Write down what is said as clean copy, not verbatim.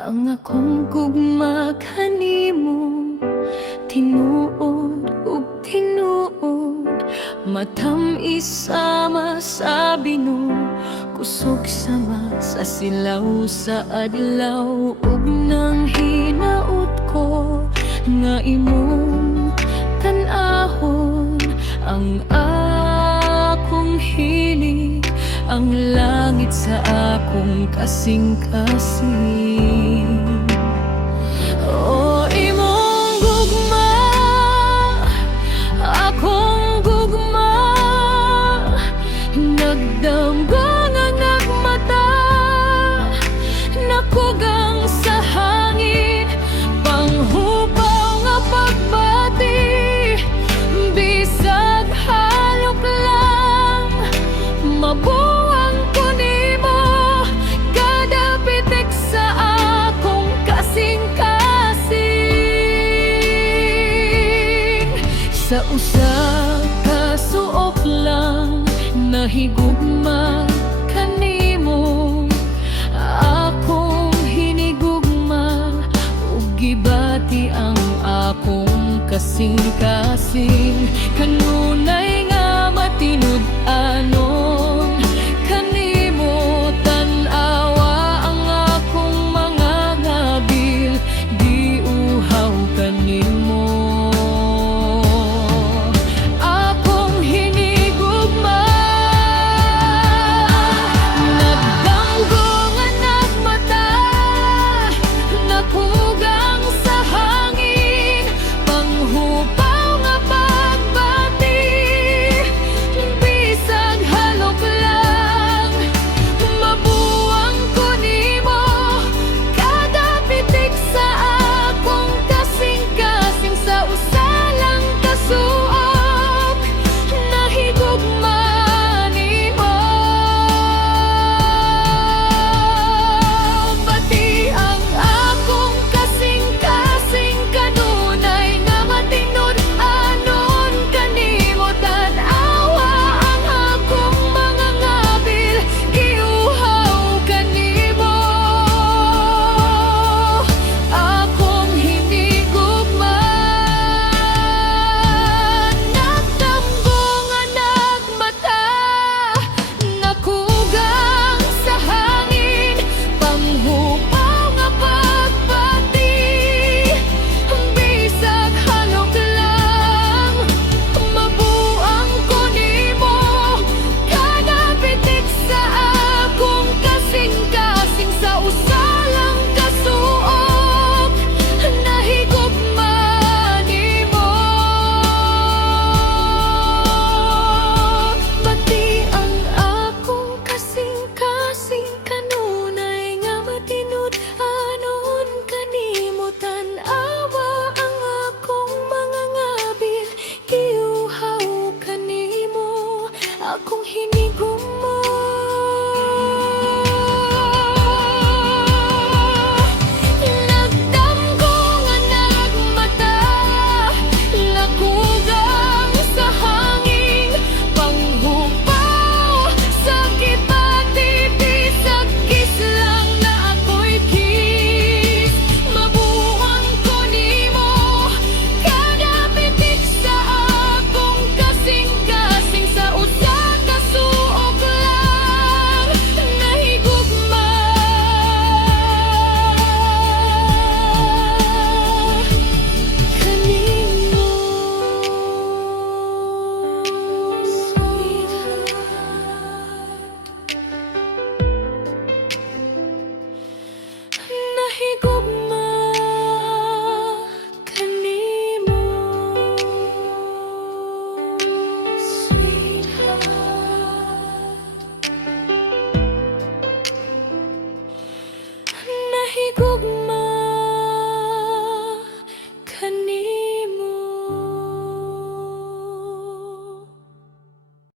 Ang akong gugma kanimo, tinuod ug tinuod, matamis sama sa binu, kusog sama sa silaw sa adlaw. Ug nang hinaut ko nga imong tan-ahon ang akong hilig, ang langit sa akong kasing-kasing. O imong gugma, akong gugma, nagdambang ang nagmata, nakugang sa hangin, panghupaw nga pagbati, bisag halok lang, mabuang ko nimo, kada pitik sa akong kasing-kasing. Sa usa ka suok lang, nahigugma kanimo, akong hinigugma, ug gibati ang akong kasing-kasing.